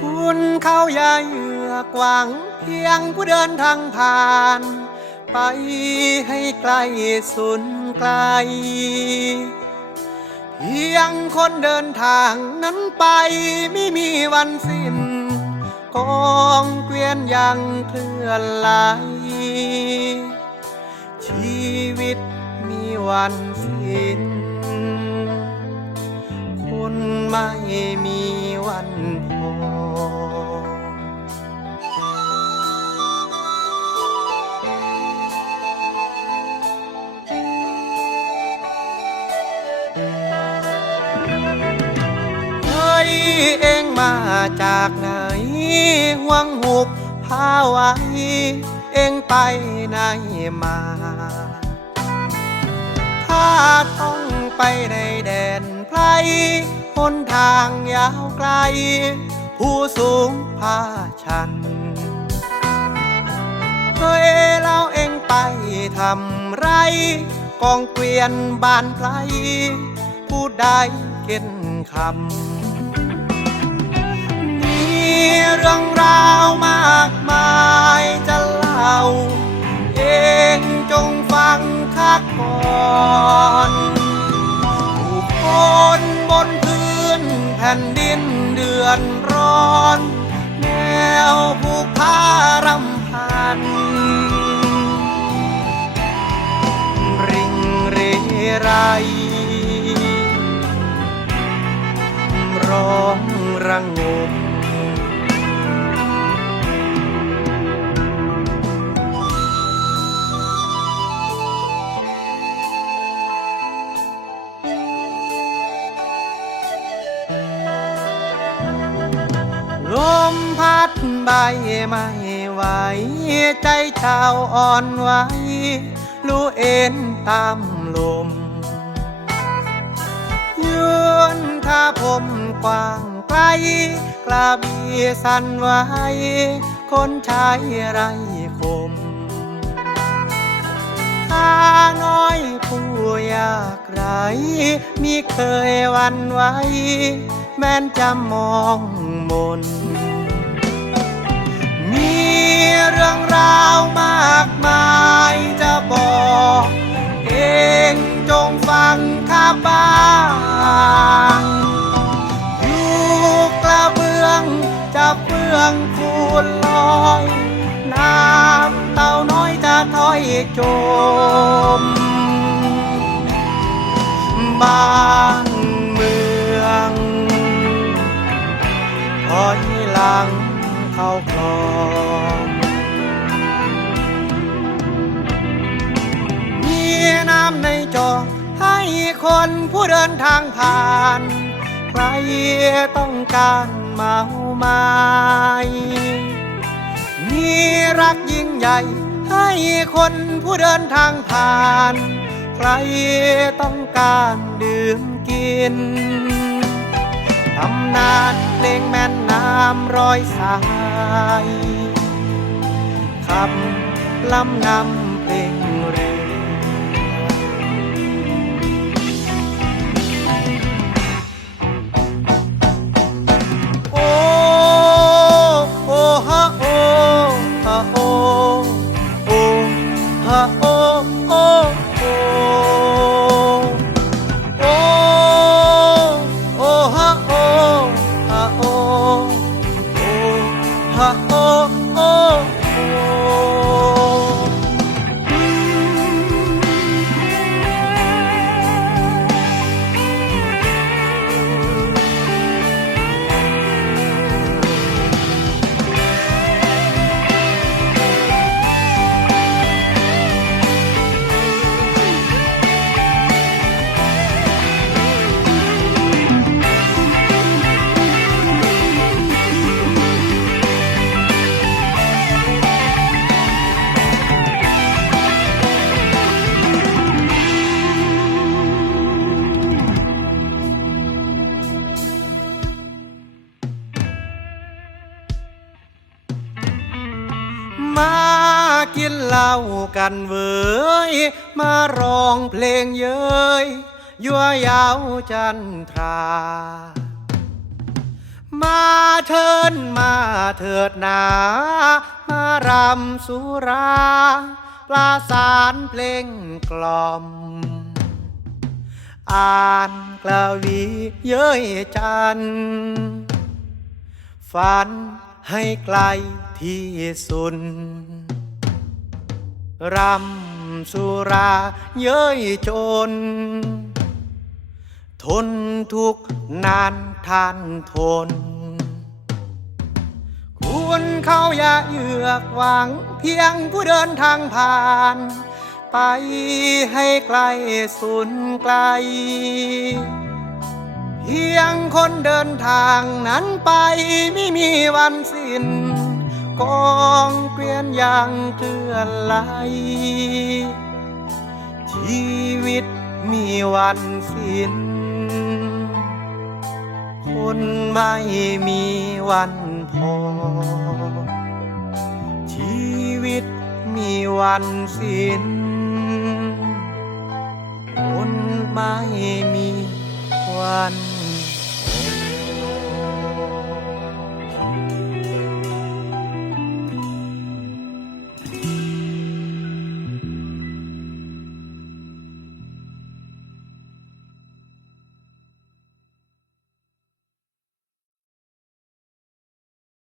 คุณเขาอย่าเหยือกหวัง เพียงผู้เดินทางผ่าน ไปให้ไกลสุดไกล เพียงคนเดินทางนั้นไปไม่มีวันสิ้นกองเกวียนยังเคลื่อนไหลชีวิตมีวันสิ้นคุณไม่มี เฮ้ยเองมาจากไหนห่วงหุบพาไว้ เองไปไหนมาข้าต้องไปในแดนไพรหนทางยาวไกล ผู้สูงพาชันเฮ้ยแล้วเองไปทำไร กองเกวียนบานไพรผู้ใดเก็นคำมีเรื่องราวมากมายจะเล่า เองจงฟังข้าก่อนผู้คนบนพื้นแผ่นดินเดือนร้อน แนวผู้พารำพัน งมลมพัดใบไม่ไหวใจชาอ่อนไหวรู้เอ็นตามลม ยืนท่าผมกว้าง ไกลกระบีสั่นไหวคนชายไรคมข้าน้อยผู้ยากไรมีเคยหวันไหวแม้นจะมองมน จะเฟื่องฟูนลอย น้ำเต่าน้อยจะถอยจม บ้านเมืองถอยหลังเข้าคลองมีน้ำในจอให้คนผู้เดินทางผ่าน รต้องการเมาไม้มีรักยิ่งใหญ่ ให้คนผู้เดินทางผ่าน ใครต้องการดื่มกินตำนานเพลงแม่นน้ำร้อยสายคำลำนำเพลง เข้ากันเว้ยมาร้องเพลงเย้ยยั่วยาวจันทรา มาเชิญมาเถิดหนา มารำสุราปลาสารเพลงกล่อม อ่านกระวีเย้ยจัน ฝันให้ไกลที่สุด รำสุราเย้ยจน ทนทุกนานทานทน คุณเขาอย่าเยือกหวังเพียงผู้เดินทางผ่าน ไปให้ไกลสุนไกล เพียงคนเดินทางนั้นไปไม่มีวันสิ้น กองเกลียนอย่างเกลือนไหล ชีวิตมีวันสิ้น คนไม่มีวันพอ ชีวิตมีวันสิ้น คนไม่มีวัน